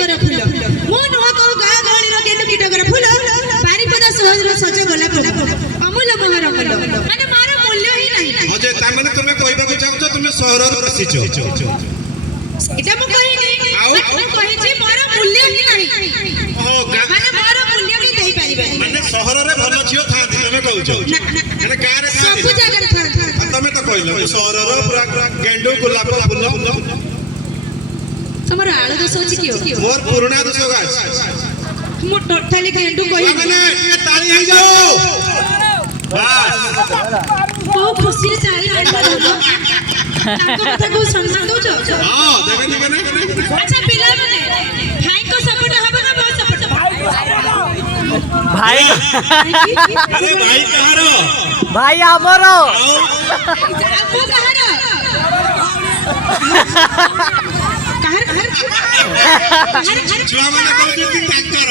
कीटकर फूल मो नुआ को गा गहली रो गेंडू कीटकर फूल बारिपदा सहज रो सज गोलाप अमूल्य मोहर अमूल्य माने मारो मूल्य ही नहीं अजय ता माने तुमे कहबा को चाहू तुमे शहर रो रसिचो एटा मो कहि नहीं मैं कहि छी मारो मूल्य ही नहीं ओ माने मारो मूल्य ही देई परिबे माने शहर रे भलो छियो थांती तुमे कहउछो माने गारे सब जगह था तमे तो कहलो शहर रो पूरा गेंडू गुलाब फूल तुम्हारा आलो दोष होची कियो मोर पुराना दोष गाछ मो टोटली गेंडू कहि माने ये ताली हे जाओ बस बहुत खुशी रे चारि घंटा रहलो ताको कथा को सम्मान दो छो हां देबे देबे ना अच्छा पिला माने भाई को सपोर्ट हबे ना बहुत सपोर्ट भाई अरे भाई कहारो भाई हमरो अब वो कहारो छुआ माने कहू कि ताकर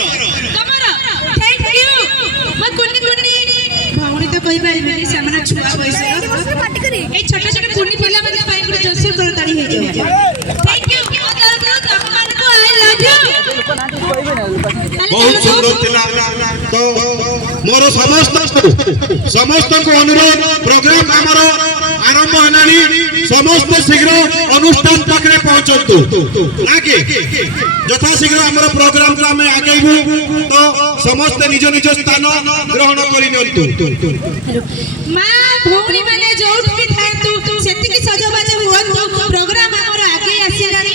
तमरो थैंक यू मैं कुन्नी कुन्नी भावनी तो कहि पाइबे नि सामना छुआ बयस ए छोटे छोटे कुन्नी पिला माने पाइ गुलो जोसुर कर ताड़ी हे जाय थैंक यू के तरफ रो तम मान को आई लव यू बहुत सुंदर थिला तो मोर समस्त को अनुरोध प्रोग्राम हमरो आरंभ हनानी समस्त शीघ्र अनुष्ठान पाखरे पहुंचतु नाके यथा शीघ्र हमरो प्रोग्राम को हमें आगेबू तो समस्त निज निज स्थान ग्रहण करि नंतु मां भौणी माने जोठ भी थाए तू सेति की सजबाज हुअतु प्रोग्राम हमरो आगे आसीलानी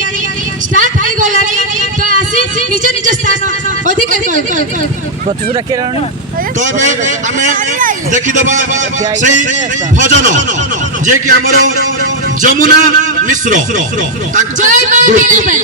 स्टार्ट हो गलानी तो आसी निज निज स्थान अधिकार कर प्रतिशत केरण तो हमें देखि दबा सही भजन जे कि हमरो जमुना मिश्र जय मां मीराबाई